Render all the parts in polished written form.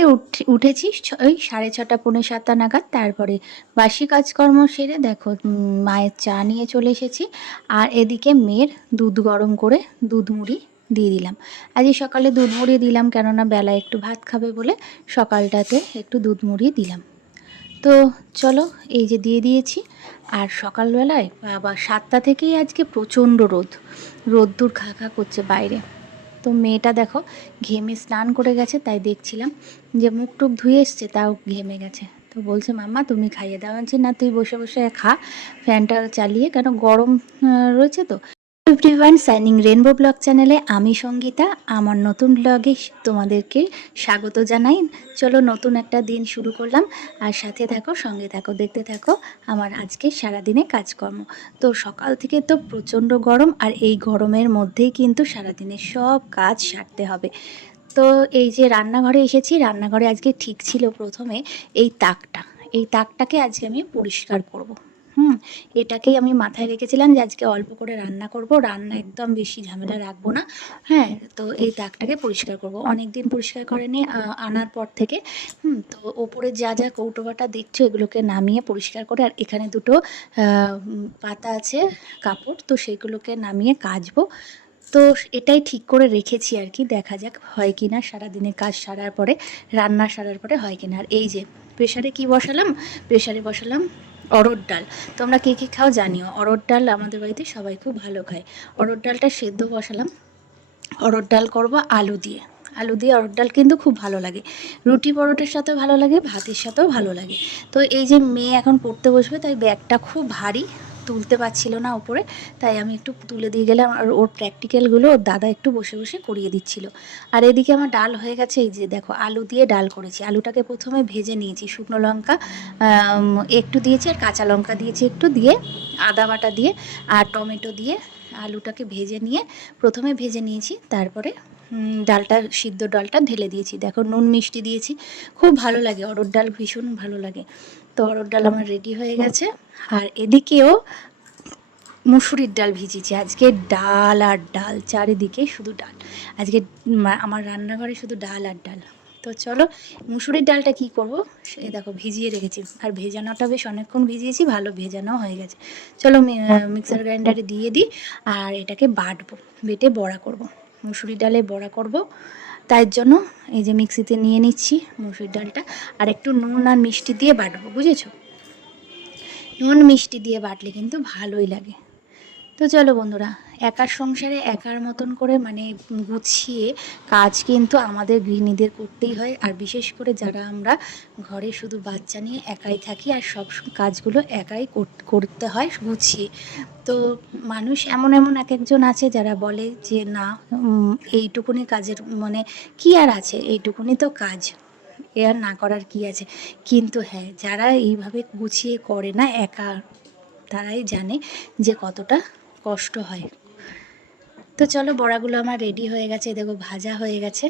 থেকে উঠেছি ওই 6:30 পৌনে 7টা নাগাদ। তারপরে বাসি কাজকর্ম সেরে দেখো মায়ের চা নিয়ে চলে এসেছি। আর এদিকে মেয়ের দুধ গরম করে দুধ মুড়ি দিয়ে দিলাম। আজকে সকালে দুধ মুড়ি দিলাম, কেননা বেলায় একটু ভাত খাবে বলে সকালটাতে একটু দুধ মুড়ি দিলাম। তো চলো, এই যে দিয়ে দিয়েছি। আর সকালবেলায় বাবা 7টা থেকেই আজকে প্রচণ্ড রোদ্দুর খা খা করছে বাইরে। তো মেয়েটা দেখো ঘেমে স্নান করে গেছে, তাই দেখছিলাম যে মুখ টুক ধুয়ে এসছে, তাও ঘেমে গেছে। তো বলছে মাম্মা তুমি খাইয়ে দাও। আনছি না, তুই বসে বসে খা ফ্যানটা চালিয়ে, কেন গরম রয়েছে তো। এভরিওয়ান, সাইনিং রেনবো ব্লগ চ্যানেলে আমি সঙ্গীতা, আমার নতুন ব্লগে তোমাদেরকে স্বাগত জানাই। চলো নতুন একটা দিন শুরু করলাম, আর সাথে থাকো, সঙ্গে থাকো, দেখতে থাকো আমার আজকে সারাদিনে কাজকর্ম। তো সকাল থেকে তো প্রচণ্ড গরম, আর এই গরমের মধ্যেই কিন্তু সারাদিনের সব কাজ সারতে হবে। তো এই যে রান্নাঘরে এসেছি, রান্নাঘরে আজকে ঠিক ছিল প্রথমে এই তাকটাকে আজকে আমি পরিষ্কার করব। এটাকেই আমি মাথায় রেখেছিলাম যে আজকে অল্প করে রান্না করব, রান্না একদম বেশি ঝামেলা রাখবো না। হ্যাঁ, তো এই তাকটাকে পরিষ্কার করব, অনেক দিন পরিষ্কার করেনি আনার পর থেকে। তো ওপরে যা যা কৌটোবাটা দেখছো এগুলোকে নামিয়ে পরিষ্কার করে, আর এখানে দুটো পাতা আছে কাপড়, তো সেইগুলোকে নামিয়ে কাচবো। তো এটাই ঠিক করে রেখেছি আর কি, দেখা যাক হয় কি না, সারাদিনের কাজ সারার পরে, রান্না সারার পরে হয় কি না। আর এই যে প্রেশারে বসালাম অড়হর ডাল। তোমরা কে কে খাও জানিও, অড়হর ডাল আমাদের বাড়িতে সবাই খুব ভালো খায়। অড়হর ডালটা সেদ্ধ বসালাম। অড়হর ডাল করবো আলু দিয়ে অড়হর ডাল কিন্তু খুব ভালো লাগে, রুটি পরোটার সাথেও ভালো লাগে, ভাতের সাথেও ভালো লাগে। তো এই যে মেয়ে এখন পড়তে বসবে, তাই ব্যাগটা খুব ভারী, তুলতে পারছিল না ওপরে, তাই আমি একটু তুলে দিয়ে গেলাম। আর ওর প্র্যাকটিক্যালগুলো ওর দাদা একটু বসে বসে করিয়ে দিচ্ছিল। আর এদিকে আমার ডাল হয়ে গেছে, এই যে দেখো আলু দিয়ে ডাল করেছি। আলুটাকে প্রথমে ভেজে নিয়েছি, শুকনো লঙ্কা একটু দিয়েছি, আর কাঁচা লঙ্কা দিয়েছি একটু, দিয়ে আদা বাটা দিয়ে আর টমেটো দিয়ে আলুটাকে প্রথমে ভেজে নিয়েছি। তারপরে সিদ্ধ ডালটা ঢেলে দিয়েছি। দেখো নুন মিষ্টি দিয়েছি, খুব ভালো লাগে অড়হর ডাল, ভীষণ ভালো লাগে। তো অড়হর ডাল আমার রেডি হয়ে গেছে। আর এদিকেও মুসুরির ডাল ভিজিয়েছি। আজকে ডাল আর ডাল, চারিদিকে শুধু ডাল। আজকে আমার রান্নাঘরে শুধু ডাল আর ডাল। তো চলো, মুসুরির ডালটা কি করব, সে দেখো ভিজিয়ে রেখেছি, আর ভেজানোটা বেশ অনেকক্ষণ ভিজিয়েছি, ভালো ভেজানো হয়ে গেছে। চলো মিক্সার গ্রাইন্ডারে দিয়ে দিই, আর এটাকে বেটে বড়া করব। মুসুরির ডালে বড়া করব, তাই জন্য এই যে মিক্সিতে নিয়ে নিচ্ছি মুসুরির ডালটা, আর একটু নুন আর মিষ্টি দিয়ে বাটবো, বুঝেছো? নুন মিষ্টি দিয়ে বাটলে কিন্তু ভালোই লাগে। তো চলো বন্ধুরা, একার সংসারে একার মতন করে মানে গুছিয়ে কাজ কিন্তু আমাদের গৃহিণীদের করতেই হয়। আর বিশেষ করে যারা আমরা ঘরে শুধু বাচ্চা নিয়ে একাই থাকি, আর সব কাজগুলো একাই করতে হয় গুছিয়ে। তো মানুষ এমন এক একজন আছে যারা বলে যে না, এইটুকুনি কাজের মানে কি আর আছে, এইটুকুনি তো কাজ, এ আর না করার কি আছে। কিন্তু হ্যাঁ, যারা এইভাবে গুছিয়ে করে না একা, তারাই জানে যে কতটা কষ্ট হয়। তো চলো, বড়াগুলো আমার রেডি হয়ে গেছে, দেখো ভাজা হয়ে গেছে।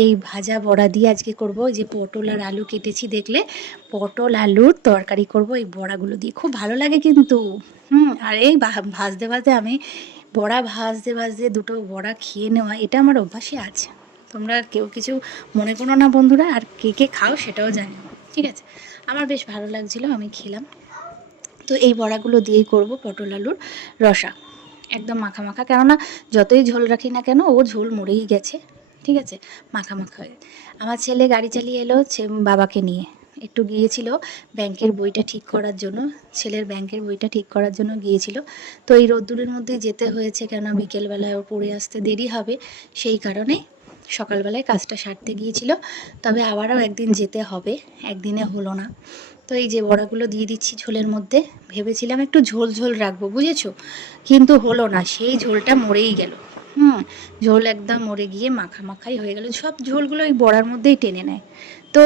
এই ভাজা বড়া দিয়ে আজকে করব, যে পটল আর আলু কেটেছি দেখলে, পটল আলুর তরকারি করব এই বড়াগুলো দিয়ে, খুব ভালো লাগে কিন্তু। আর এই ভাজতে আমি বড়া ভাজতে দুটো বড়া খেয়ে নেওয়া, এটা আমার অভ্যাসে আছে। তোমরা কেউ কিছু মনে করো না বন্ধুরা, আর কে কে খাও সেটাও জানিও, ঠিক আছে? আমার বেশ ভালো লাগছিল, আমি খেলাম। তো এই বড়াগুলো দিয়েই করব পটল আলুর রসা, একদম মাখা মাখা, কেননা যতই ঝোল রাখি না কেন ও ঝোল মরেই গেছে, ঠিক আছে? মাখা মাখা হয়ে। আমার ছেলে গাড়ি চালিয়ে এলো বাবাকে নিয়ে, একটু গিয়েছিল ব্যাংকের বইটা ঠিক করার জন্য, ছেলের ব্যাংকের বইটা ঠিক করার জন্য গিয়েছিল। তো এই রোদ্দুরের মধ্যে যেতে হয়েছে, কেন বিকেলবেলায় ও পড়ে আসতে দেরি হবে, সেই কারণে সকালবেলায় কাজটা সারতে গিয়েছিল। তবে আবারও একদিন যেতে হবে, একদিনে হলো না। তো এই যে বড়াগুলো দিয়ে দিচ্ছি ঝোলের মধ্যে, ভেবেছিলাম একটু ঝোল ঝোল রাখবো, বুঝেছো? কিন্তু হলো না, সেই ঝোলটা মরেই গেল। ঝোল একদম মরে গিয়ে মাখা মাখাই হয়ে গেল, সব ঝোলগুলো ওই বড়ার মধ্যেই টেনে নেয়। তো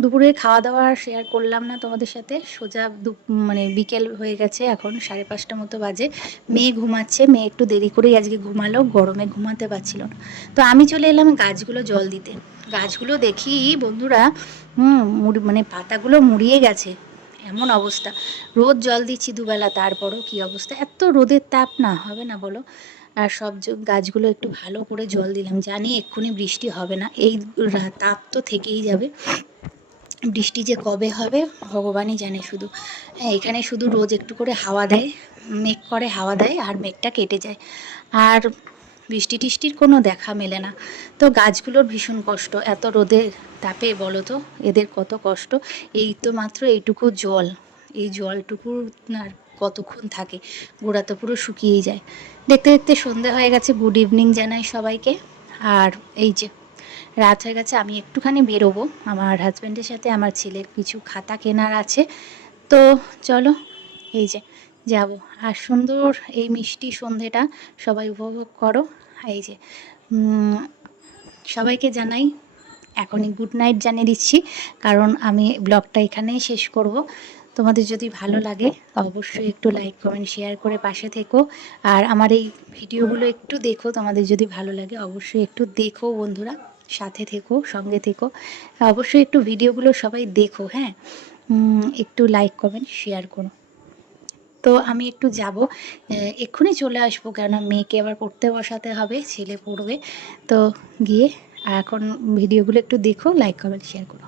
দুপুরে খাওয়া দাওয়া শেয়ার করলাম না তোমাদের সাথে, সোজা মানে বিকেল হয়ে গেছে, এখন 5:30 মতো বাজে। মেয়ে ঘুমাচ্ছে, মেয়ে একটু দেরি করেই আজকে ঘুমালো, গরমে ঘুমাতে পারছিল না। তো আমি চলে এলাম গাছগুলো জল দিতে। গাছগুলো দেখি বন্ধুরা, মানে পাতাগুলো মুড়িয়ে গেছে, এমন অবস্থা। রোদ জল দিচ্ছি দুবেলা, তারপরও কি অবস্থা, এত রোদের তাপ না হবে না বলো? আর সব গাছগুলো একটু ভালো করে জল দিলাম। জানি এক্ষুনি বৃষ্টি হবে না, এই তাপ তো থেকেই যাবে। বৃষ্টি যে কবে হবে ভগবানই জানে শুধু। হ্যাঁ, এখানে শুধু রোজ একটু করে হাওয়া দেয়, মেঘ করে হাওয়া দেয় আর মেঘটা কেটে যায়, আর বৃষ্টি টিষ্টির কোনো দেখা মেলে না। তো গাছগুলোর ভীষণ কষ্ট এত রোদের তাপে, বলো তো এদের কত কষ্ট। এই তো মাত্র এইটুকু জল, এই জলটুকু আর কতক্ষণ থাকে, গোড়া তো পুরো শুকিয়েই যায়। দেখতে দেখতে সন্ধে হয়ে গেছে, গুড ইভিনিং জানাই সবাইকে। আর এই যে রাত হয়ে গেছে, আমি একটুখানি বেরোবো আমার হাজব্যান্ডের সাথে, আমার ছেলের কিছু খাতা কেনার আছে। তো চলো, এই যে যাব। আর সুন্দর এই মিষ্টি সন্ধেটা সবাই উপভোগ করো। এই যে সবাইকে জানাই এখনই গুড নাইট জানিয়ে দিচ্ছি, কারণ আমি ব্লগটা এখানেই শেষ করব। তোমাদের যদি ভালো লাগে অবশ্যই একটু লাইক কমেন্ট শেয়ার করে পাশে থেকো, আর আমার এই ভিডিওগুলো একটু দেখো, তোমাদের যদি ভালো লাগে অবশ্যই একটু দেখো বন্ধুরা, সাথে থেকো, সঙ্গে থেকো। অবশ্যই একটু ভিডিওগুলো সবাই দেখো, হ্যাঁ, একটু লাইক কমেন্ট শেয়ার করো। তো আমি একটু যাব, এক্ষুনি চলে আসবো, কেননা মেয়েকে আবার পড়তে বসাতে হবে, ছেলে পড়বে। তো গিয়ে এখন ভিডিওগুলো একটু দেখো, লাইক কমেন্ট শেয়ার করো।